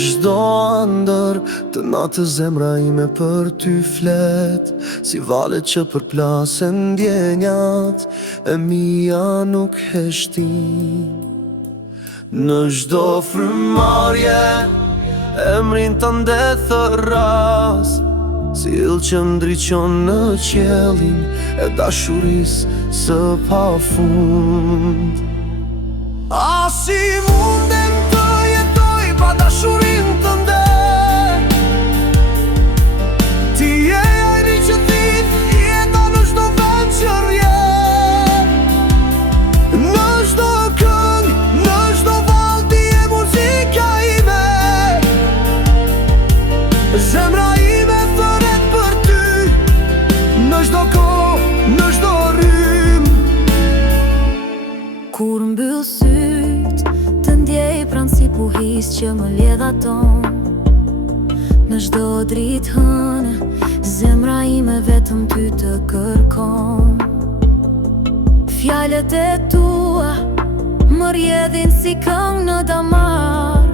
çdo ëndër të natë zemra ime për ty flet, si valet që përplasen ndjenjat e mia nuk heshtin. Në çdo frymarrje emrin të ndethë ras, si yll që ndriqon në qiellin e dashurisë së pafund. A si mundem të jetoj pa dashurinë tënde? Ti je ajri që thith jeta në çdo vend që rrjedh. Në çdo këngë, në çdo vallë ti je muzika ime. Zemra ime thëret për ty, në çdo kohë, në çdo rrymë. Kur mbyll syt, të ndjej pranë si puhis që më ljedh aton. Në çdo dritë hënë, zemra ime vetëm ty të kërkon. Fjalët e tua më rjedhin si këngë në damar.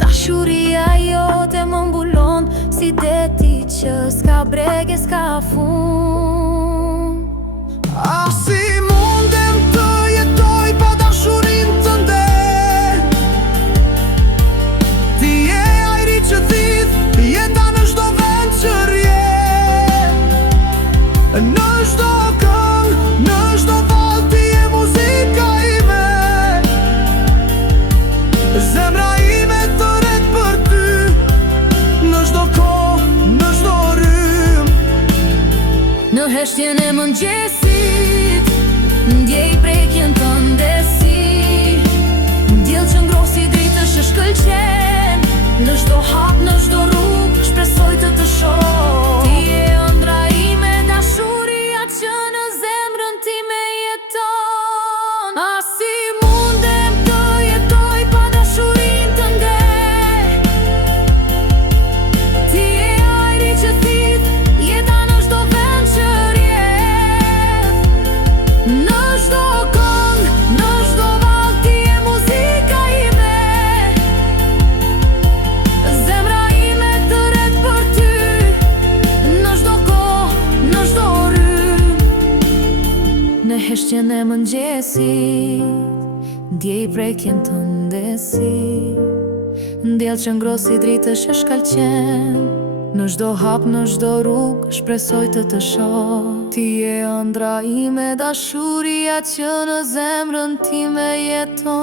Dashuria jote më mbulon si deti që s'ka breg e s'ka fund. A si mundem të jetoj pa dashurinë tënde? Ti je ajri që thith jeta në çdo vend që rrjedh. Në çdo këngë, në çdo vallë ti je muzika ime. Zemra ime thëret për ty, në çdo kohë, në çdo rrymë. Në heshtjen e mëngjesit, ndjej prekjen të ndesi. Diell që ngrosi dritësh e shkëlqen. Në çdo hap, në çdo rrugë, shpresoj të të shoh. Ti je ëndra ime, dashuria që në zemrën time jeton. A si mundem të jetoj pa dashurinë tënde? Ti je ajri që thith jeta në çdo vend që rrjedh. Në çdo këngë, në çdo vallë ti je muzika ime. Zemra ime thëret për ty, në çdo kohë, në çdo rrymë. Në heshtjen e mëngjesit, ndjej prekjen të ndesi. Diell që ngrosi dritësh e shkëlqen. Në çdo hap, në çdo rrugë, shpresoj të të shoh. Ti je ëndra ime, dashuria që në zemrën time jeton.